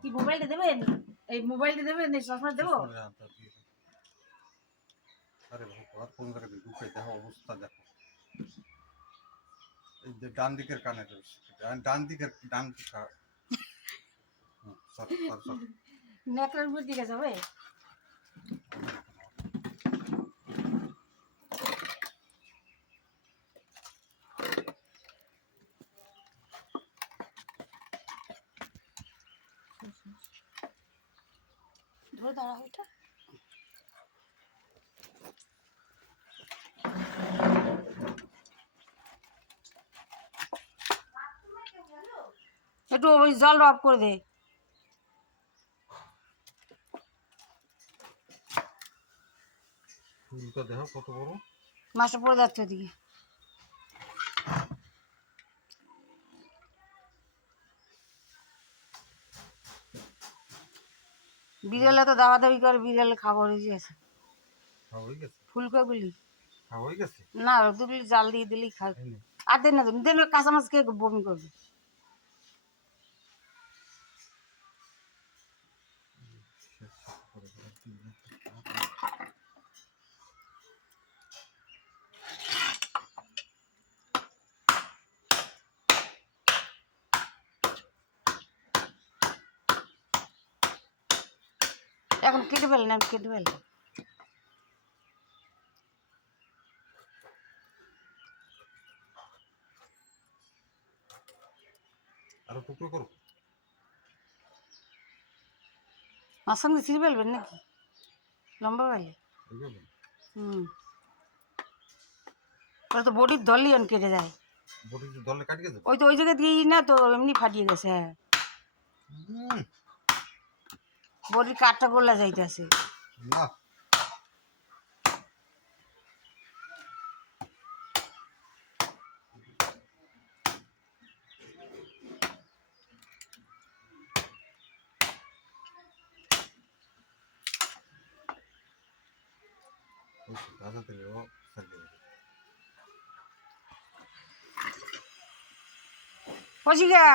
কি মোবাইলটা দেবেন? এই মোবাইলটা দেবেন, এই চশমা দেবো? আরে বাবা, ফোন করে ঢুকে দেখো অবস্থা দেখো। এই যে ডান দিকের কানে ডান দিকের নেকড়ার উপর দিকে যাবে। ধরে দাঁড়া ওইটা। একটু ওই জল অফ করে দে। ফুলটা দেখো কত বড়, মাছটা পড়ে যাচ্ছে ওদিকে। বিড়ালে তো দাওয়া দাবি করে, বিড়ালে খাবার হয়ে গেছে। হয়ে গেছে ফুলকোগুলি হয়ে গেছে না, দুগুলি জাল দিয়ে দিলেই খায়। আর দেন না, দেন কাঁচা মাছ খেয়ে বমি করবে। এখন কেটে ফেলেন, আমি কেটে ফেলেন। আরো টুকরো করো। মাছ সঙ্গে ছিঁড়ে ফেলবেন নাকি? লম্বা বেলে হুম, ওটা তো বডির ধরলেই অন কেটে যায়। বটি দলে কাটিয়ে দেবো। ওই তো ওই জায়গায় দিই না তো, এমনি ফাটিয়ে গেছে। হ্যাঁ, বডির কাঠটা গোলা যাইতেছে না। তাজা তেলেও সাজিয়ে দেবো। ও শিখা,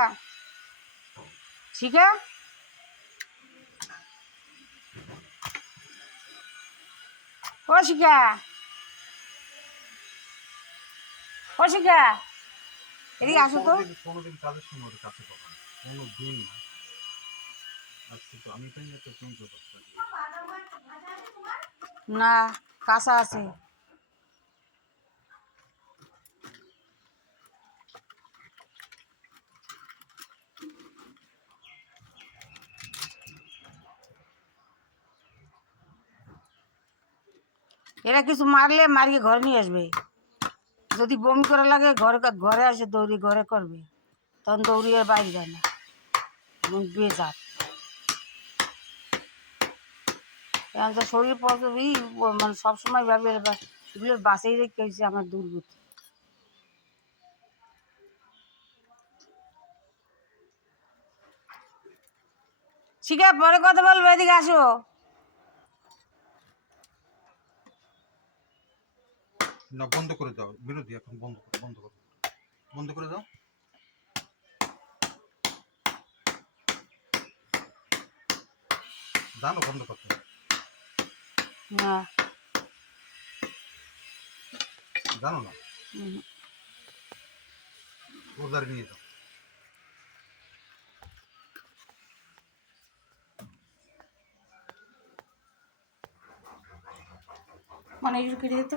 শিখা, ও শিখা, ও শিখা, এদিকে আসো তো। কোনোদিন কাজের সময় ওর কাছে পাবো না, কোনোদিন না। আজকে তো আমি তাই একটা চিন্তা করতে পারি। না, কাঁচা আছে। এরা কিছু মারলে মারিয়ে ঘরে নিয়ে আসবে। যদি বমি করা লাগে ঘরে ঘরে আসে, দৌড়ি ঘরে করবে, তখন দৌড়িয়ে বাইরে যায় না, এমন বেজাত। এখন তো শরীর পড়বি, মানে সবসময় ভাবি এগুলো বাঁচাই রেখে হয়েছে আমার দুর্গতি। শিখা, পরে কথা বলবো, এদিকে আসো। না, বন্ধ করে দাও, বিরোধী এখন বন্ধ করে দাও। জানো বন্ধ করতে না, জানো না, ওদারে নিয়ে যাও। মানে একটু কেটে দিত।